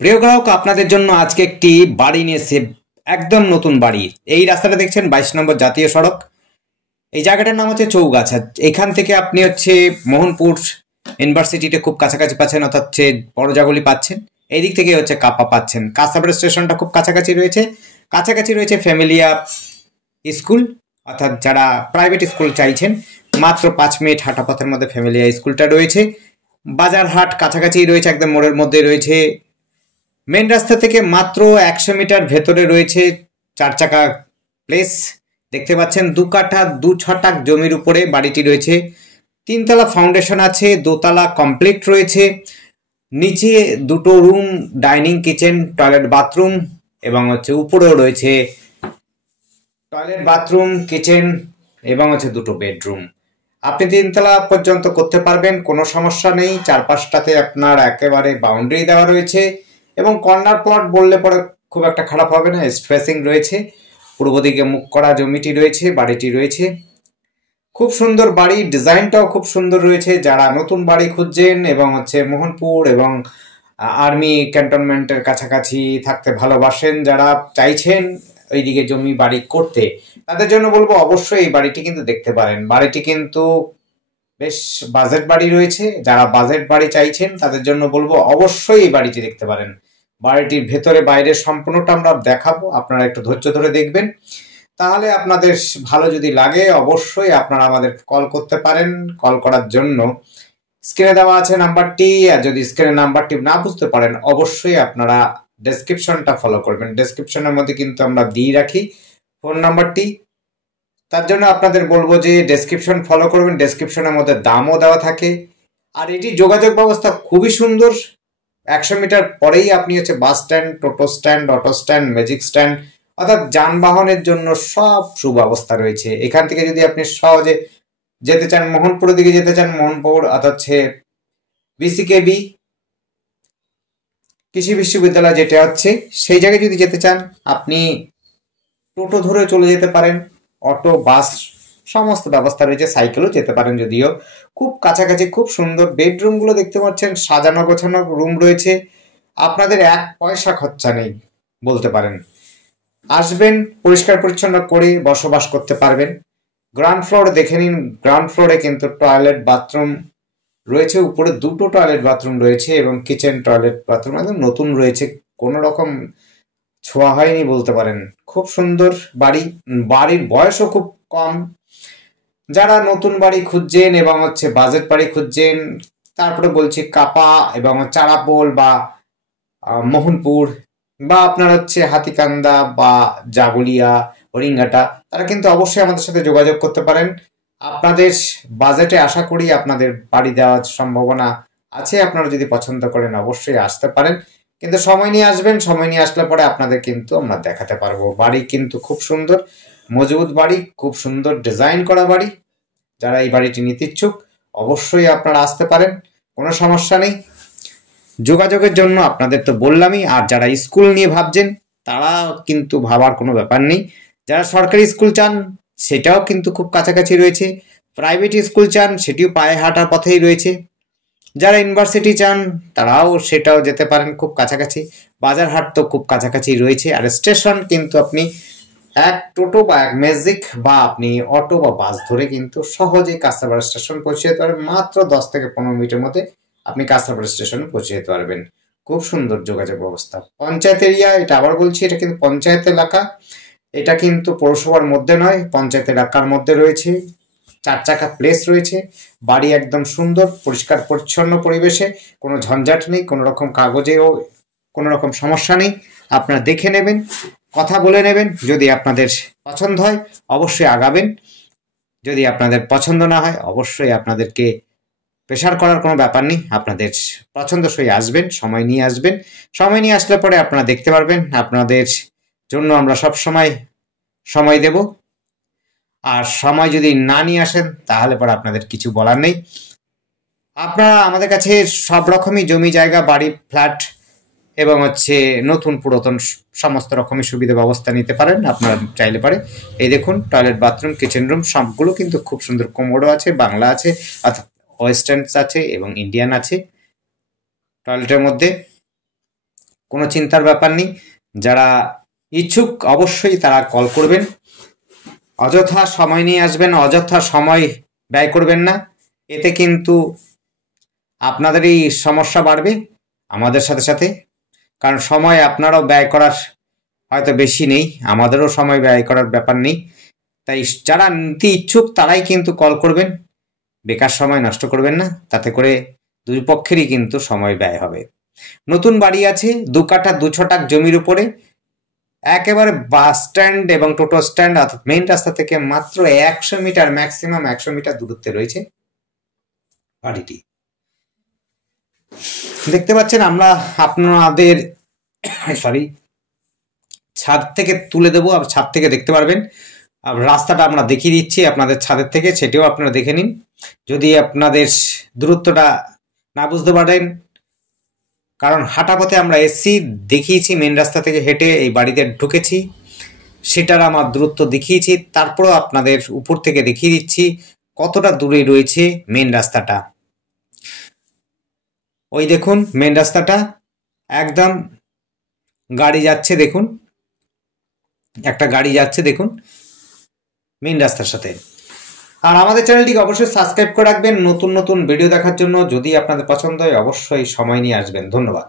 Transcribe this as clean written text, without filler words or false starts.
প্রিয় গ্রাহক, আপনাদের জন্য আজকে একটি বাড়ি নিয়ে এসে একদম নতুন বাড়ি। এই রাস্তাটা দেখছেন 22 নম্বর জাতীয় সড়ক। এই জায়গাটার নাম হচ্ছে চৌগাছা। এখান থেকে আপনি মোহনপুর ইউনিভার্সিটিতে খুব কাছাকাছি পাচ্ছেন, অর্থাৎ বড়জাগুলি পাচ্ছেন। এই দিক থেকে কাপা পাচ্ছেন। কাঁসাপাড়া স্টেশনটা খুব কাছাকাছি রয়েছে। কাছাকাছি রয়েছে ফ্যামিলিয়া স্কুল, অর্থাৎ যারা প্রাইভেট স্কুল চাইছেন মাত্র 5 মিনিট হাঁটা পথের মধ্যে ফ্যামিলিয়া স্কুলটা রয়েছে। বাজার হাট কাছাকাছি রয়েছে, একদম মোড়ের মধ্যে রয়েছে। মেন রাস্তা থেকে মাত্র 100 মিটার ভেতরে রয়েছে 4 চাকা প্লেস। দেখতে পাচ্ছেন 2 কাঠা 2 ছটাক জমির উপরে বাড়িটি রয়েছে। 3তলা ফাউন্ডেশন আছে, 2তলা কমপ্লিট রয়েছে। নিচে 2টো room, dining, kitchen, toilet, bathroom এবং উপরেও রয়েছে টয়লেট, বাথরুম, কিচেন এবং 2টো বেডরুম। আপনি 3তলা পর্যন্ত করতে পারবেন, কোনো সমস্যা নেই। চারপাশটাতে আপনার একেবারে বাউন্ডারি দেওয়া রয়েছে এবং কর্নার প্লট বললে পরে খুব একটা খারাপ হবে না। ইস্ট ফেসিং রয়েছে, পূর্ব দিকে মুখ করা জমিটি রয়েছে, বাড়িটি রয়েছে। খুব সুন্দর বাড়ি, ডিজাইনটাও খুব সুন্দর রয়েছে। যারা নতুন বাড়ি খুঁজছেন এবং মোহনপুর এবং আর্মি ক্যান্টনমেন্টের কাছাকাছি থাকতে ভালোবাসেন, যারা চাইছেন ওইদিকে জমি বাড়ি করতে, তাদের জন্য বলবো অবশ্যই এই বাড়িটি কিন্তু দেখতে পারেন। বাড়িটি কিন্তু বেশ বাজেট বাড়ি রয়েছে। যারা বাজেট বাড়ি চাইছেন তাদের জন্য বলবো অবশ্যই এই বাড়িটি দেখতে পারেন। বাড়িটির ভেতরে বাইরে সম্পূর্ণটা আমরা দেখাবো, আপনারা একটু ধৈর্য ধরে দেখবেন। তাহলে আপনাদের ভালো যদি লাগে অবশ্যই আপনারা আমাদের কল করতে পারেন। কল করার জন্য স্ক্রিনে দেওয়া আছে নাম্বারটি। আর যদি স্ক্রিনের নাম্বারটি না বুঝতে পারেন অবশ্যই আপনারা ডেসক্রিপশনটা ফলো করবেন। ডেসক্রিপশনের মধ্যে কিন্তু আমরা দিয়ে রাখি ফোন নাম্বারটি। তার জন্য আপনাদের বলবো যে ডেসক্রিপশন ফলো করবেন। ডেসক্রিপশনের মধ্যে দামও দেওয়া থাকে। আর এটি যোগাযোগ ব্যবস্থা খুবই সুন্দর। 100 মিটার পরেই আপনি bus stand, toto stand, auto stand, magic stand, অর্থাৎ যানবাহনের জন্য সব সুব্যবস্থা রয়েছে। এখান থেকে যদি আপনি সহজে যেতে চান, মোহনপুরের দিকে যেতে চান, মোহনপুর অর্থাৎ বিসিকেবি কৃষি বিশ্ববিদ্যালয় যেটা সেই জায়গায় যদি যেতে চান, আপনি টোটো ধরে চলে যেতে পারেন। অটো, বাস সমস্ত ব্যবস্থা রয়েছে, সাইকেলও যেতে পারেন। যদিও খুব কাছাকাছি, খুব সুন্দর। বেডরুমগুলো দেখতে পাচ্ছেন, সাজানো গোছানো রুম রয়েছে। আপনাদের 1 পয়সা খরচা নেই বলতে পারেন। আসবেন, পরিষ্কার পরিচ্ছন্ন করে বসবাস করতে পারবেন। গ্রাউন্ড ফ্লোর দেখে নিন। গ্রাউন্ড ফ্লোরে কিন্তু টয়লেট, বাথরুম রয়েছে। উপরে 2টো টয়লেট, বাথরুম রয়েছে এবং কিচেন, টয়লেট, বাথরুম একদম নতুন রয়েছে, কোনো রকম ছোঁয়া হয়নি বলতে পারেন। খুব সুন্দর বাড়ি। বাড়ির বয়সও খুব কম। যারা নতুন বাড়ি খুঁজছেন এবং বাজেট বাড়ি খুঁজছেন, তারপরে বলছি কাপা এবং চারাপোল বা মোহনপুর বা আপনার হাতিকান্দা বা জাগুলিয়া, হরিঙ্গাটা, তারা কিন্তু অবশ্যই আমাদের সাথে যোগাযোগ করতে পারেন। আপনাদের বাজেটে আশা করি আপনাদের বাড়ি দেওয়ার সম্ভাবনা আছে। আপনারা যদি পছন্দ করেন অবশ্যই আসতে পারেন, কিন্তু সময় নিয়ে আসবেন। সময় নিয়ে আসলে পরে আপনাদের কিন্তু আমরা দেখাতে পারবো। বাড়ি কিন্তু খুব সুন্দর, মজবুত বাড়ি, খুব সুন্দর ডিজাইন করা বাড়ি। যারা এই বাড়িটি নিতে ইচ্ছুক অবশ্যই আপনারা আসতে পারেন, কোনো সমস্যা নেই। যোগাযোগের জন্য আপনাদের তো বললামই। আর যারা স্কুল নিয়ে ভাবছেন তারা কিন্তু ভাবার কোনো ব্যাপার নেই। যারা সরকারি স্কুল চান সেটাও কিন্তু খুব কাছাকাছি রয়েছে। প্রাইভেট স্কুল চান সেটিও পায়ে হাঁটার পথেই রয়েছে। যারা ইউনিভার্সিটি চান তারাও সেটাও যেতে পারেন, খুব কাছাকাছি। বাজার হাট তো খুব কাছাকাছি রয়েছে। আর স্টেশন কিন্তু আপনি এক টোটো বা এক ম্যাজিক বা আপনি অটো বা বাস ধরে কিন্তু সহজেই কাঁসাপাড়া স্টেশন পৌঁছে যেতে পারবেন। মাত্র 10 থেকে 15 মিনিটের মধ্যে আপনি কাঁসাপাড়া স্টেশনে পৌঁছে যেতে পারবেন। খুব সুন্দর যোগাযোগ ব্যবস্থা। পঞ্চায়েত এরিয়া, এটা আবার বলছি, এটা কিন্তু পঞ্চায়েত এলাকা। এটা কিন্তু পৌরসভার মধ্যে নয়, পঞ্চায়েত এলাকার মধ্যে রয়েছে। 4 চাকা প্লেস রয়েছে। বাড়ি একদম সুন্দর, পরিষ্কার পরিচ্ছন্ন পরিবেশে, কোনো ঝঞ্ঝাট নেই, কোনো রকম কাগজেও কোনো রকম সমস্যা নেই। আপনারা দেখে নেবেন, কথা বলে নেবেন। যদি আপনাদের পছন্দ হয় অবশ্যই আগাবেন। যদি আপনাদের পছন্দ না হয় অবশ্যই আপনাদেরকে প্রেশার করার কোনো ব্যাপার নেই। আপনাদের পছন্দসই আসবেন, সময় নিয়ে আসবেন। সময় নিয়ে আসলে পরে আপনারা দেখতে পারবেন। আপনাদের জন্য আমরা সব সময় দেব। আর সময় যদি না নিয়ে আসেন তাহলে পরে আপনাদের কিছু বলার নেই। আপনারা আমাদের কাছে সব রকমই জমি জায়গা, বাড়ি, ফ্ল্যাট এবং নতুন পুরাতন সমস্ত রকমের সুবিধা ব্যবস্থা নিতে পারেন। আপনারা চাইলে পারে। এই দেখুন, টয়লেট, বাথরুম, কিচেন রুম সবগুলো কিন্তু খুব সুন্দর। কোমোডো আছে, বাংলা আছে, অর্থাৎ ওয়েস্টার্ন আছে এবং ইন্ডিয়ান আছে টয়লেটের মধ্যে। কোনো চিন্তার ব্যাপার নেই। যারা ইচ্ছুক অবশ্যই তারা কল করবেন। অযথা সময় নিয়ে আসবেন, অযথা সময় ব্যয় করবেন না, এতে কিন্তু আপনাদেরই সমস্যা বাড়বে আমাদের সাথে সাথে। কারণ সময় আপনারাও ব্যয় করার হয়তো বেশি নেই, আমাদেরও সময় ব্যয় করার ব্যাপার নেই। তাই যারা নিতে ইচ্ছুক তারাই কিন্তু কল করবেন, বেকার সময় নষ্ট করবেন না, তাতে করে দুই পক্ষেরই কিন্তু সময় ব্যয় হবে। নতুন বাড়ি আছে 2 কাঠা 2 ছটাক জমির উপরে, একেবারে বাস স্ট্যান্ড এবং টোটো স্ট্যান্ড অর্থাৎ মেইন রাস্তা থেকে মাত্র 100 মিটার, ম্যাক্সিমাম 100 মিটার দূরত্বে রয়েছে বাড়িটি। দেখতে পাচ্ছেন আমরা আপনাদের ছাদ থেকে তুলে দেবো, আর ছাদ থেকে দেখতে পারবেন। আর রাস্তাটা আমরা দেখিয়ে দিচ্ছি আপনাদের ছাদের থেকে, সেটিও আপনারা দেখে নিন। যদি আপনাদের দূরত্বটা না বুঝতে পারেন, কারণ হাঁটা পথে আমরা এসছি, দেখিয়েছি মেন রাস্তা থেকে হেঁটে এই বাড়িতে ঢুকেছি, সেটার আমার দূরত্ব দেখিয়েছি, তারপরেও আপনাদের উপর থেকে দেখিয়ে দিচ্ছি কতটা দূরে রয়েছে মেন রাস্তাটা। ওই দেখুন মেন রাস্তাটা, একদম গাড়ি যাচ্ছে, দেখুন একটা গাড়ি যাচ্ছে দেখুন মেন রাস্তার সাথে। আর আমাদের চ্যানেলটিকে অবশ্যই সাবস্ক্রাইব করে রাখবেন নতুন নতুন ভিডিও দেখার জন্য। যদি আপনাদের পছন্দ হয় অবশ্যই সময় নিয়ে আসবেন। ধন্যবাদ।